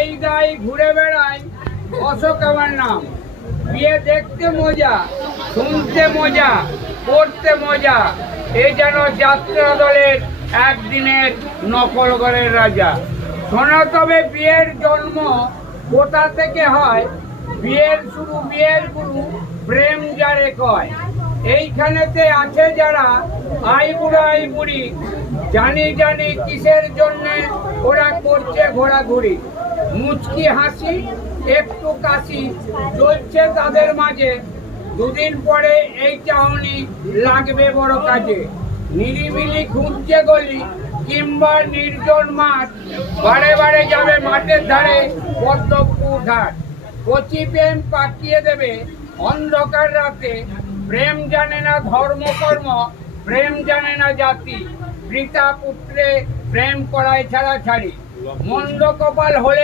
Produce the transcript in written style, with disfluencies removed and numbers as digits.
I দাই ঘুরে বেড়ায় অশোক আমার নাম। বিয়ে দেখতে মজা, শুনতে মজা, পড়তে মজা, এ যেন যাত্রা দলের একদিনের নকল ঘরের রাজা। শোনো তবে বিয়ের জন্ম কোথা থেকে হয়, বিয়ের শুরু বিয়ের গুরু প্রেম যারে কয়। এইখানেতে আছে যারা আই বুড়া আই বুড়ি, জানি জানি কিসের জন্যে ওরা করছে ঘোরাঘুরি। মুচকি হাসি একটু কাশি চলছে তাদের মাঝে, দুদিন পরে এই চাহনি লাগবে বড় কাজে। নিরিবিলি খুঁজছে গলি কিংবা নির্জন মাঠ, বারে বারে যাবে মাঠের ধারে পদ্মপুর ঘাট। কচি প্রেম পাকিয়ে দেবে অন্ধকার রাতে, প্রেম জানে না ধর্মকর্ম, প্রেম জানে না জাতি। পিতা পুত্রে প্রেম করায় ছাড়াছাড়ি, মন্দ কপাল হলে